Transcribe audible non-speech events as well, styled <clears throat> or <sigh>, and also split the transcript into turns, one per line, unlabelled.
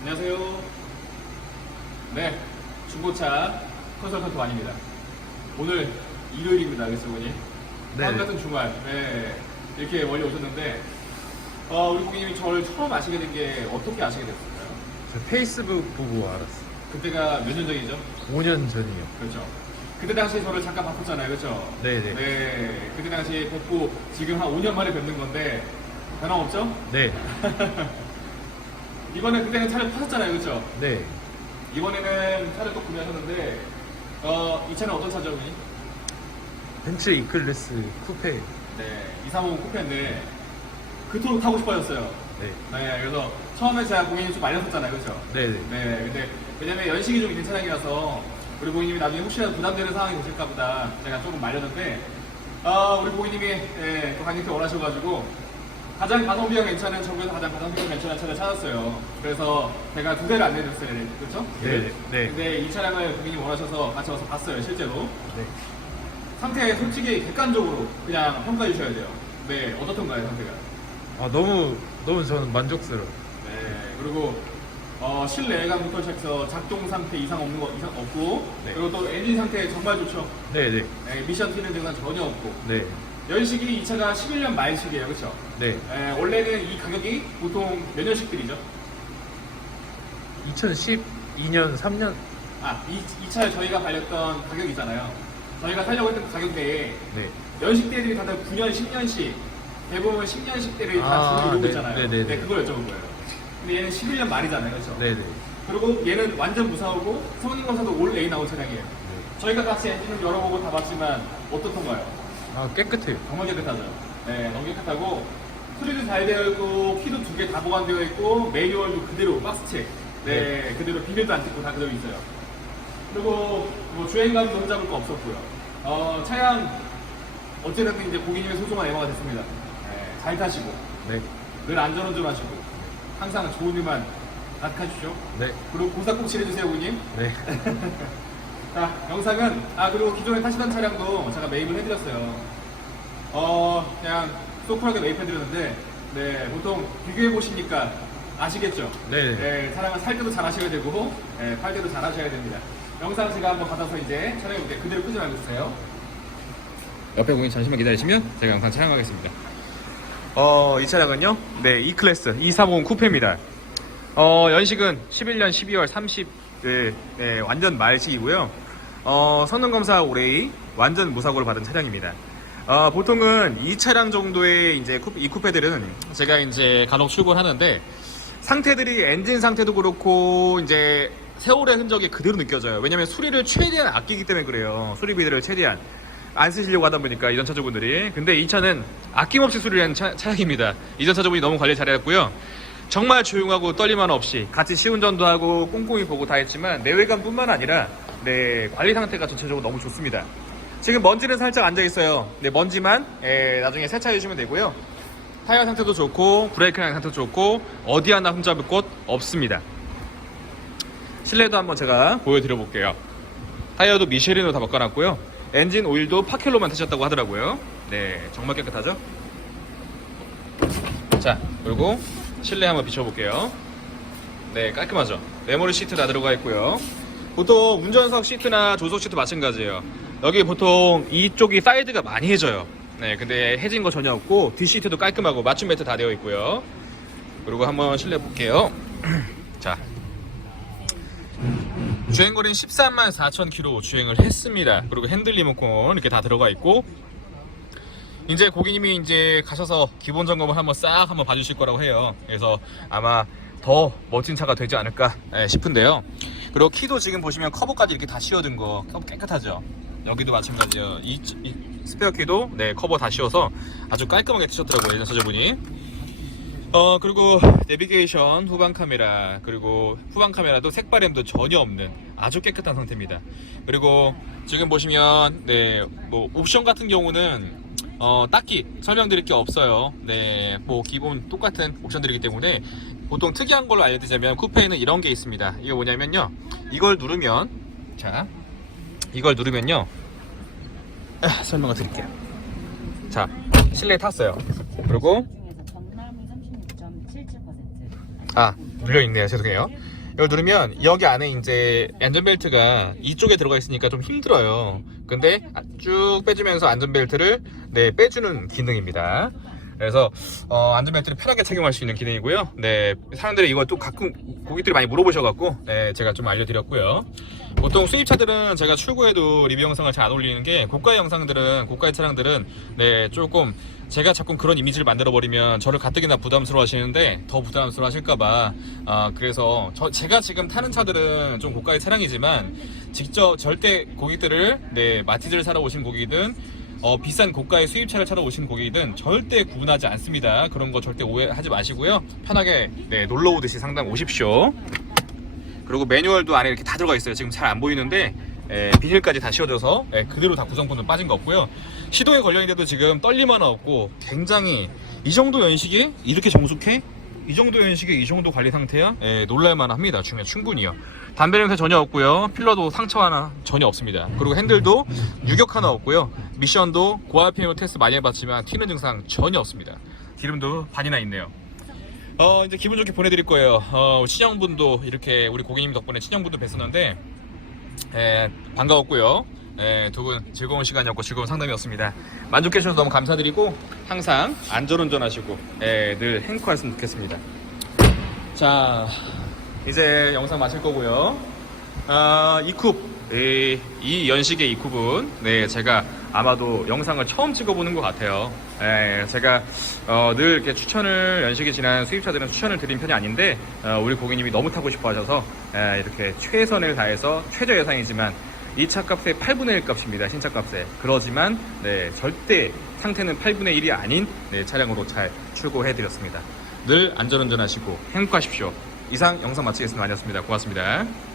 안녕하세요. 네, 중고차 컨설턴트 완입니다. 오늘 일요일입니다, 그래서 분이.
네.
다음 같은 주말, 네, 이렇게 멀리 오셨는데, 어, 우리 고객님이 저를 처음 아시게 된 게 어떻게 아시게 됐을까요?
저 페이스북 보고 알았어.
그때가 몇 년 전이죠?
5년 전이요.
그렇죠. 그때 당시에 저를 잠깐 바꿨잖아요, 그렇죠?
네네.
네, 그때 당시에 뵙고 지금 한 5년 만에 뵙는 건데 변함 없죠?
네. <laughs>
이번에 그때는 차를 파셨잖아요, 그렇죠?
네.
이번에는 차를 또 구매하셨는데 어, 이 차는 어떤 차죠, 분이?
벤츠 E클래스 쿠페.
네, 235 쿠페인데 그토록 타고 싶어졌어요.
네.
네, 그래서 처음에 제가 고객님 좀 말렸었잖아요, 그렇죠?
네 네.
네, 근데 왜냐면 연식이 좀 있는 차량이라서 우리 고객님이 나중에 혹시라도 부담되는 상황이 되실까 보다 제가 조금 말렸는데 아, 우리 고객님이 예, 또 강력히 원하셔가지고 가장 가성비가 괜찮은 전국에서 가장 가성비가 괜찮은 차를 찾았어요. 그래서 제가 두 대를 안내드렸어요, 그렇죠?
네, 네.
근데 이 차량을 고객님 원하셔서 같이 와서 봤어요, 실제로.
네.
상태 솔직히 객관적으로 그냥 평가해 주셔야 돼요. 네, 어떻던가요, 상태가?
아 너무 너무 저는 만족스러워.
네, 그리고 어, 실내외관부터 시작해서 작동 상태 이상 없는 거 이상 없고
네.
그리고 또 엔진 상태 정말 좋죠.
네 네.
네, 미션 튀는 증상 전혀 없고
네.
연식이 이 차가 11년 말식이에요, 그렇죠?
네.
원래는 이 가격이 보통 몇 년식들이죠?
2012년 3년.
아, 이, 이 차에 저희가 발렸던 가격이잖아요. 저희가 살려고 했던 가격 대에
네.
연식대들이 다들 9년, 10년씩 대부분 10년씩대를 다
아,
주고
네,
있잖아요.
네, 네, 네.
그걸 여쭤본 거예요. 근데 얘는 11년 말이잖아요, 그렇죠?
네네.
그리고 얘는 완전 무사하고 성능 검사도 올 A 나온 차량이에요.
네.
저희가 같이 엔진을 열어보고 다 봤지만 어떻던가요?
아 깨끗해요.
정말 깨끗하죠. 네, 너무 깨끗하고 수리도 잘 되어 있고 키도 두 개 다 보관되어 있고 매뉴얼도 그대로 박스책. 네, 그대로 비밀도 안 찍고 다 그대로 있어요. 그리고 뭐 주행감도 흠잡을 거 없었고요. 어, 차량 어찌됐든 이제 고객님의 소중한 애마가 됐습니다. 네, 잘 타시고
네.
늘 안전운전하시고 항상 좋은 일만 가득하십시오.
네.
그리고 고사 꼭 칠해주세요, 고객님.
네. <laughs>
자, 영상은, 아, 그리고 기존에 타시던 차량도 제가 매입을 해드렸어요. 어, 그냥 소프하게 매입해드렸는데, 네, 보통 비교해 보시니까 아시겠죠?
네.
네, 차량을 살 때도 잘 하셔야 되고, 네, 팔 때도 잘 하셔야 됩니다. 영상 제가 한번 받아서 이제 촬영해 볼게요. 그대로 끄지 말고 있어요. 옆에 고객님 잠시만 기다리시면 제가 영상 촬영하겠습니다. 어, 이 차량은요, 네, E클래스 230 쿠페입니다. 어, 연식은 11년 12월 30, 네, 네, 완전 말식이고요. 어, 성능 검사 올해이 완전 무사고를 받은 차량입니다. 어, 보통은 이 차량 정도의 이제 쿠, 이 쿠페들은 제가 이제 간혹 출고하는데 상태들이 엔진 상태도 그렇고 이제 세월의 흔적이 그대로 느껴져요. 왜냐면 수리를 최대한 아끼기 때문에 그래요. 수리비들을 최대한 안 쓰시려고 하다 보니까 이전 차주분들이. 근데 이 차는 아낌없이 수리를 한 차, 차량입니다. 이전 차주분이 너무 관리 잘해놨고요. 정말 조용하고 떨림 하나 없이 같이 시운전도 하고 꼼꼼히 보고 다 했지만 내외관뿐만 아니라 네 관리 상태가 전체적으로 너무 좋습니다. 지금 먼지는 살짝 앉아 있어요. 네 먼지만 에, 나중에 세차해 주시면 되고요. 타이어 상태도 좋고 브레이크 상태도 좋고 어디 하나 흠잡을 곳 없습니다. 실내도 한번 제가 보여드려 볼게요. 타이어도 미쉐린으로 다 바꿔놨고요. 엔진 오일도 파켈로만 타셨다고 하더라고요. 네, 정말 깨끗하죠? 자, 그리고 실내 한번 비춰볼게요. 네, 깔끔하죠? 메모리 시트 다 들어가 있고요. 보통 운전석 시트나 조석 시트 마찬가지예요. 여기 보통 이쪽이 사이드가 많이 해져요. 네, 근데 해진 거 전혀 없고 뒷 시트도 깔끔하고 맞춤 매트 다 되어 있고요. 그리고 한번 실내 볼게요. <clears throat> 자, 주행거리는 13만 4천 킬로 주행을 했습니다. 그리고 핸들 리모컨 이렇게 다 들어가 있고 이제 고객님이 이제 가셔서 기본 점검을 한번 싹 한번 봐주실 거라고 해요. 그래서 아마 더 멋진 차가 되지 않을까 예, 싶은데요. 그리고 키도 지금 보시면 커버까지 이렇게 다 씌워둔 거 깨끗하죠. 여기도 마찬가지예요. 이, 이 스페어 키도 네 커버 다 씌워서 아주 깔끔하게 트셨더라고요 예전 소저분이. 어 그리고 내비게이션 후방 카메라 그리고 후방 카메라도 색바램도 전혀 없는 아주 깨끗한 상태입니다. 그리고 지금 보시면 네뭐 옵션 같은 경우는 어 딱히 설명드릴 게 없어요. 네 뭐 기본 똑같은 옵션들이기 때문에 보통 특이한 걸로 알려드리자면 쿠페에는 이런 게 있습니다. 이거 뭐냐면요 이걸 누르면 자 이걸 누르면요 아, 설명을 드릴게요. 자 실내에 탔어요. 그리고
중에서 전남이 36.77%.
아 눌려 있네요. 죄송해요. 이걸 누르면 여기 안에 이제 안전벨트가 이쪽에 들어가 있으니까 좀 힘들어요. 근데 쭉 빼주면서 안전벨트를 네 빼주는 기능입니다. 그래서 어, 안전벨트를 편하게 착용할 수 있는 기능이고요. 네 사람들이 이거 또 가끔 고객들이 많이 물어보셔갖고 네 제가 좀 알려드렸고요. 보통 수입차들은 제가 출고해도 리뷰 영상을 잘 안 올리는 게 고가의 영상들은 고가의 차량들은 네 조금 제가 자꾸 그런 이미지를 만들어 버리면 저를 가뜩이나 부담스러워 하시는데 더 부담스러워 하실까봐 아 그래서 저 제가 지금 타는 차들은 좀 고가의 차량이지만 직접 절대 고객들을 네 마티즈를 사러 오신 고객이든 어, 비싼 고가의 수입차를 차러 오신 고객이든 절대 구분하지 않습니다. 그런 거 절대 오해하지 마시고요. 편하게 네, 놀러 오듯이 상담 오십시오. 그리고 매뉴얼도 안에 이렇게 다 들어가 있어요. 지금 잘 안 보이는데 에, 비닐까지 다 씌워져서 에, 그대로 다 구성품은 빠진 거 없고요. 시동에 걸려 있는데도 지금 떨림 하나 없고 굉장히 이 정도 연식이 이렇게 정숙해? 이 정도 연식에 이 정도 관리 상태야? 에, 놀랄만 합니다. 충분히요. 담배 냄새 전혀 없고요. 필러도 상처 하나 전혀 없습니다. 그리고 핸들도 유격 하나 없고요. 미션도 고RPM 테스트 많이 해봤지만 튀는 증상 전혀 없습니다. 기름도 반이나 있네요. 어 이제 기분 좋게 보내드릴 거예요. 어 친형분도 이렇게 우리 고객님 덕분에 친형분도 뵀었는데 에, 반가웠고요. 두분 즐거운 시간이었고 즐거운 상담이었습니다. 만족해 주셔서 너무 감사드리고 항상 안전운전 하시고 에, 늘 행복하셨으면 좋겠습니다. 자 이제 영상 마칠 거고요. 아, 이 쿱, 이, 이 연식의 이 쿱은 네 제가 아마도 영상을 처음 찍어보는 것 같아요. 예, 제가 어, 늘 이렇게 추천을 연식이 지난 수입차들은 추천을 드린 편이 아닌데 어, 우리 고객님이 너무 타고 싶어 하셔서 예, 이렇게 최선을 다해서 최저 예상이지만 이 차 값의 8분의 1 값입니다. 신차 값에. 그러지만 네, 절대 상태는 8분의 1이 아닌 네, 차량으로 잘 출고해 드렸습니다. 늘 안전운전하시고 행복하십시오. 이상 영상 마치겠습니다. 아니었습니다. 고맙습니다.